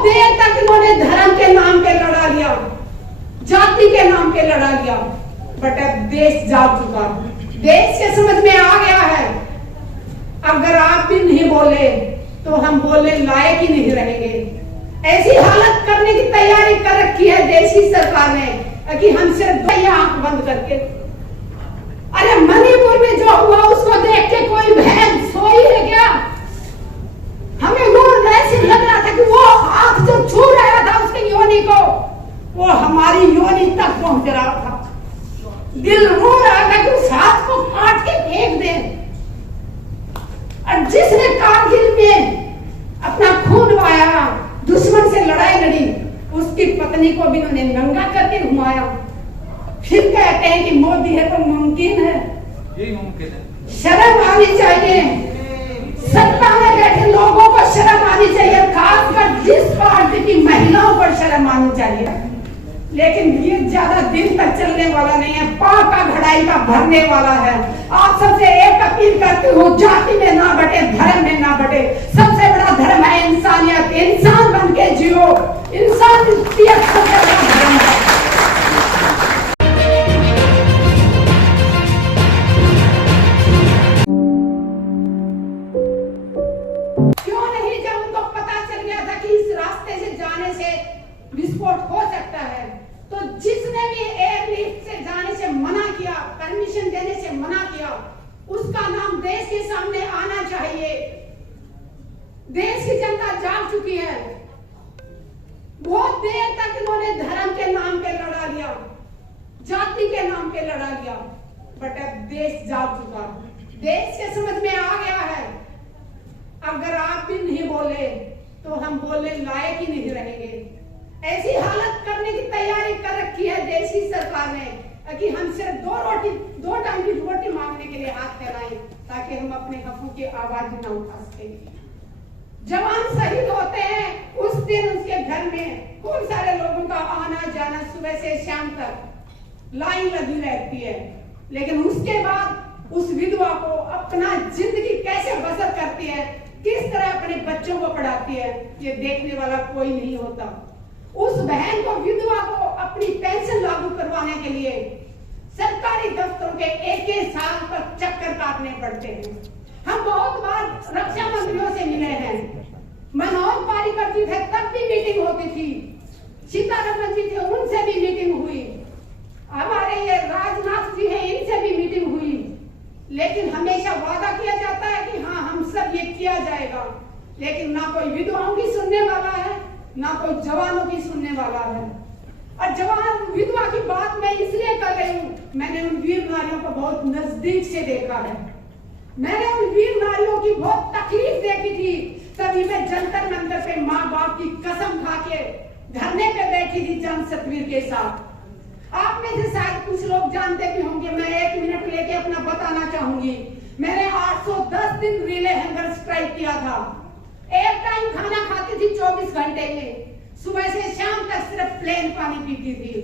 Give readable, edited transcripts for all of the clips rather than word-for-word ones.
बहुत देर तक इन्होंने धर्म के नाम पे लड़ा लिया, जाति के नाम पे लड़ा लिया, बट अब देश जाग चुका, देश के समझ में आ गया है। अगर आप भी नहीं बोले तो हम बोलने लायक ही नहीं रहेंगे। ऐसी हालत करने की तैयारी कर रखी है देश की सरकार ने कि हम सिर्फ आंख बंद करके, अरे मणिपुर में जो हुआ उसको देख के कोई बहन सोई है क्या? हमें वो ऐसे लग रहा था कि वो हाथ जो छू रहा था उसकी योनि को, वो हमारी योनि तक पहुंच रहा था। दिल रो रहा था कि उस हाथ को काट के फेंक दें। और जिसने कारगिल में अपना खून बहाया, दुश्मन से लड़ाई लड़ी, उसकी पत्नी को भी उन्होंने नंगा करके घुमाया। फिर कहते हैं कि मोदी है तो मुमकिन है, यही मुमकिन है। शर्म आनी चाहिए, सत्ता में बैठे लोगों को शर्म आनी चाहिए, खासकर जिस पार्टी की महिलाओं पर शर्म आनी चाहिए। लेकिन ये ज्यादा दिन तक चलने वाला नहीं है, पाका घड़ाई का भरने वाला है। आप सबसे एक अपील करती हूँ, जाति में ना बटे, धर्म में ना बटे। सबसे बड़ा धर्म है इंसानियत, इंसान बन के जियो, इंसानियत सबसे बड़ा धर्म है। क्यों नहीं? जब उनको पता चल गया था कि इस रास्ते से जाने से विस्फोट हो सकता है, तो जिसने भी एयरलिफ्ट से जाने से मना किया, परमिशन देने से मना किया, उसका नाम देश के सामने आना चाहिए। देश की जनता जाग चुकी है। बहुत देर तक इन्होंने धर्म के नाम पे लड़ा लिया, जाति के नाम पे लड़ा लिया, बट अब देश जाग चुका, देश के समझ में आ गया है। अगर आप भी नहीं बोले तो हम बोलने लायक ही नहीं रहेंगे। ऐसी हालत करने की तैयारी कर रखी है देश की सरकार ने कि हम सिर्फ दो टाइम की रोटी मांगने के लिए हाथ फैलाएं, ताकि हम अपने हकों की आवाज न उठा सकें। जवान शहीद होते हैं, उस दिन उसके घर में खूब सारे लोगों का आना जाना, सुबह से शाम तक लाइन लगी रहती है। लेकिन उसके बाद उस विधवा को अपना जिंदगी कैसे बसर करती है, किस तरह अपने बच्चों को पढ़ाती है, ये देखने वाला कोई नहीं होता। उस बहन को, विधवा को अपनी पेंशन लागू करवाने के लिए सरकारी दफ्तरों के एक साल तक चक्कर काटने पड़ते हैं। हम बहुत बार रक्षा मंत्रियों से मिले हैं, मनोहर पारिकर जी थे तब भी मीटिंग होती थी, सीतारमण जी थे उनसे भी मीटिंग हुई, हमारे ये राजनाथ जी हैं इनसे भी मीटिंग हुई। लेकिन हमेशा वादा किया जाता है कि हाँ हम सब ये किया जाएगा, लेकिन ना कोई विधवाओं की सुनने वाला है, ना कोई जवानों की सुनने वाला है। और जवान विधवा की बात मैं इसलिए कर रही हूँ, मैंने उन वीर नारियों को बहुत नजदीक से देखा है। मैंने उन वीर नारियों की बहुत तकलीफ देखी थी, तभी मैं जंतर मंतर पे माँ बाप की कसम खा के धरने पे बैठी थी जन सतवीर के साथ। आप में से शायद कुछ लोग जानते भी होंगे, मैं 1 मिनट लेके अपना बताना चाहूंगी। मैंने 810 दिन रिले हंगर स्ट्राइक किया था। एक टाइम खाना खाती थी 24 घंटे में, सुबह से शाम तक सिर्फ प्लेन पानी पीती थी।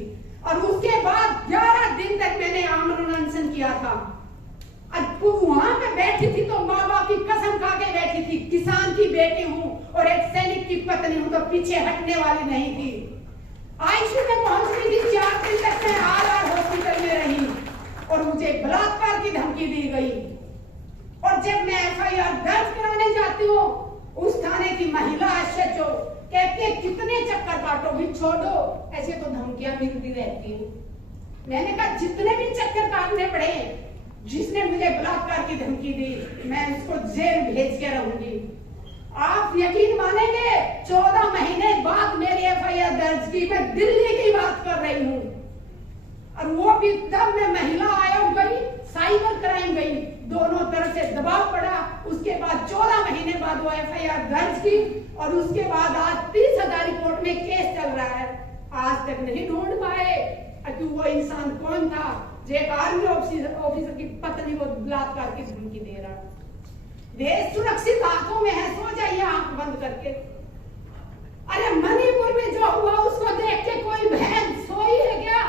और उसके बाद 11 दिन तक मैंने आमरण अनशन किया था। वहां पे बैठी थी तो माँ बाप की कसम खा के बैठी थी, किसान की बेटी हूँ और एक सैनिक की पत्नी हूँ, तो पीछे हटने वाली नहीं थी। आईसीयू में पहुंच गई थी, 4 दिन तक मैं आर हॉस्पिटल में रही और मुझे बलात्कार की धमकी दी गई। और जब मैं एफआईआर दर्ज कराने जाती हूँ, उस थाने की महिला एसएचओ कहती है कितने चक्कर काटोगी, छोड़ो, ऐसे तो धमकियां मिलती रहती है। मैंने कहा जितने भी चक्कर काटने पड़े, जिसने मुझे बलात्कार की धमकी दी मैं उसको जेल भेज के रहूंगी। आप यकीन मानेंगे, 14 महीने बाद मेरी एफआईआर दर्ज की, मैं दिल्ली की बात कर रही हूँ। और वो भी तब मैं महिला आयोग गई, साइबर क्राइम गई, दोनों तरफ से दबाव पड़ा। उसके बाद 14 महीने बाद वो एफआईआर दर्ज की और उसके बाद आज 30 हजारी कोर्ट में केस चल रहा है। आज तक नहीं ढूंढ पाए कि वो इंसान कौन था जो एक आर्मी ऑफिसर की पत्नी को बलात्कार की धमकी दे रहा। देश सुरक्षित हाथों में है, सो जाइए आंख बंद करके। अरे मणिपुर में जो हुआ उसको देख के कोई बहन सोई है क्या?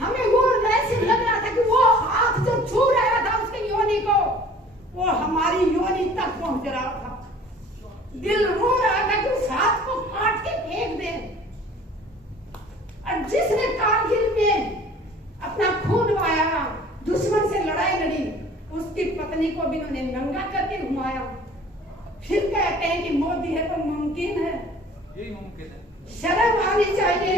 हमें वो ऐसे लग रहा था कि वो हाथ जो छू रहा था उसकी योनि को, वो हमारी योनि तक पहुंच रहा था। दिल रो रहा था कि उस हाथ को उसकी पत्नी को भी इन्होंने नंगा करके घुमाया। फिर कहते हैं कि मोदी है तो मुमकिन है, यही मुमकिन है। शर्म आनी चाहिए,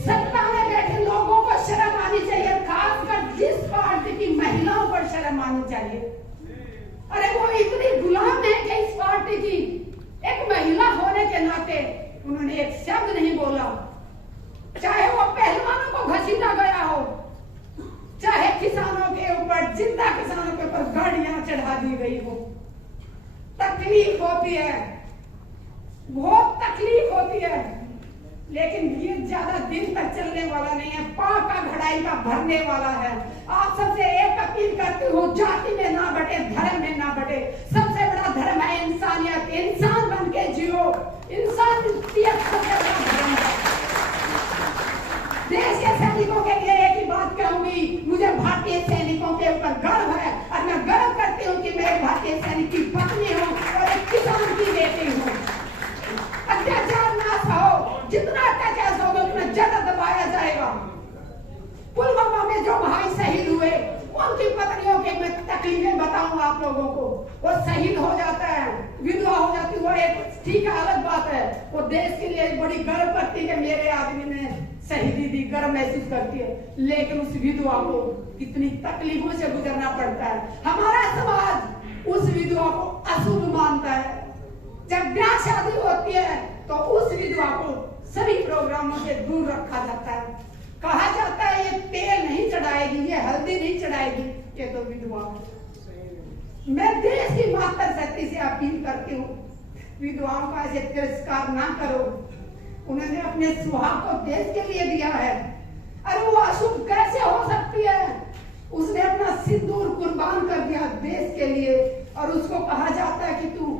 सत्ता में बैठे लोगों को शर्म आनी चाहिए, खासकर जिस पार्टी की महिलाओं पर शर्म आनी चाहिए। अरे वो इतनी गुलाम है कि इस पार्टी की एक महिला होने के नाते उन्होंने एक शब्द नहीं बोला, चाहे वो पहलवानों को घसीटा गया हो, चाहे किसानों के ऊपर, जिंदा किसानों के ऊपर गाड़ियां चढ़ा दी गई हो। तकलीफ होती है, बहुत तकलीफ होती है, लेकिन ये ज्यादा दिन तक चलने वाला नहीं है, पाक का घड़ाई का भरने वाला है। आप सबसे एक अपील करती हूँ, जाति में ना बटे, धर्म में ना बटे। सबसे बड़ा धर्म है इंसानियत, इंसान बन के जियो, इंसानियत सबसे बड़ा धर्म है। देश के सैनिकों के लिए एक ही बात कहूंगी, मुझे भारतीय सैनिकों के ऊपर गर्व है और मैं गर्व करती हूँ कि मैं एक भारतीय सैनिक की पत्नी हूँ और एक किसान की बेटी हूँ। अत्याचार ना सहो, जितना अत्याचार सहोगे उतना ज्यादा दबाया जाएगा। पुलवामा में जो भाई शहीद हुए उनकी पत्नियों के मैं तकलीफें बताऊंगा आप लोगों को। वो शहीद हो जाता है, विधवा हो जाती है, वो एक ठीक है अलग बात है, वो देश के लिए बड़ी गर्व करती है, मेरे आदमी ने शहीदी दी, गर्व महसूस करती है, लेकिन उस विधवा को कितनी तकलीफों से गुजरना पड़ता है। हमारा समाज उस विधवा को अशुभ मानता है। जब ब्याह शादी होती है तो उस विधवा को सभी प्रोग्रामों से दूर रखा जाता है। कहा जाता है ये तेल नहीं चढ़ाएगी, ये हल्दी नहीं चढ़ाएगी, ये तो विधवा है। मैं देश की मातृ शक्ति से अपील करती हूँ, विधवाओं का ऐसे तिरस्कार ना करो। उन्होंने अपने सुहाग को देश के लिए दिया है। अरे वो अशुभ कैसे हो सकती है? उसने अपना सिंदूर कुर्बान कर दिया देश के लिए, और उसको कहा जाता है कि तू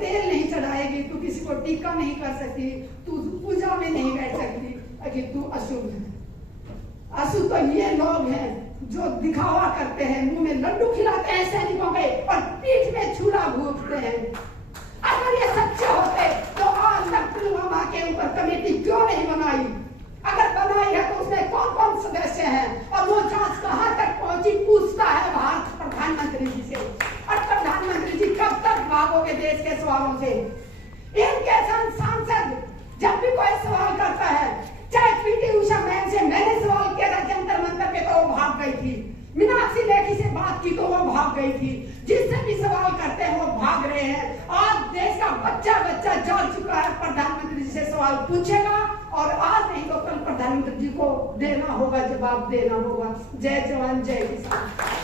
तेल नहीं चढ़ाएगी, तू किसी को टीका नहीं कर सकती, तू पूजा में नहीं बैठ सकती, कि तू अशुभ है। अशुभ तो ये लोग हैं जो दिखावा करते हैं, मुंह में लड्डू खिलाते हैं सैनिकों के और पीठ में छुरा घूमते हैं। अगर ये सच्चे होते तो आज तक पुलवामा के ऊपर कमेटी क्यों नहीं बनाई? अगर बनाई है तो उसमें कौन कौन सदस्य हैं और वो जांच कहां तक पहुंची, पूछता है भारत प्रधानमंत्री जी से। और प्रधानमंत्री जी कब तक भागोगे देश के सवालों से? इनके सांसद जब भी कोई सवाल करता है, चाहे पीटी उषा मैम से मैंने सवाल किया था जंतर मंतर पे तो वो भाग गई थी, मीनाक्षी लेखी से बात की तो वो भाग गई थी, जिससे भी सवाल करते हैं वो भाग रहे हैं। आज देश का बच्चा जाग चुका है, प्रधानमंत्री जी से सवाल पूछेगा और आज नहीं तो कल प्रधानमंत्री जी को देना होगा, जवाब देना होगा। जय जवान जय किसान।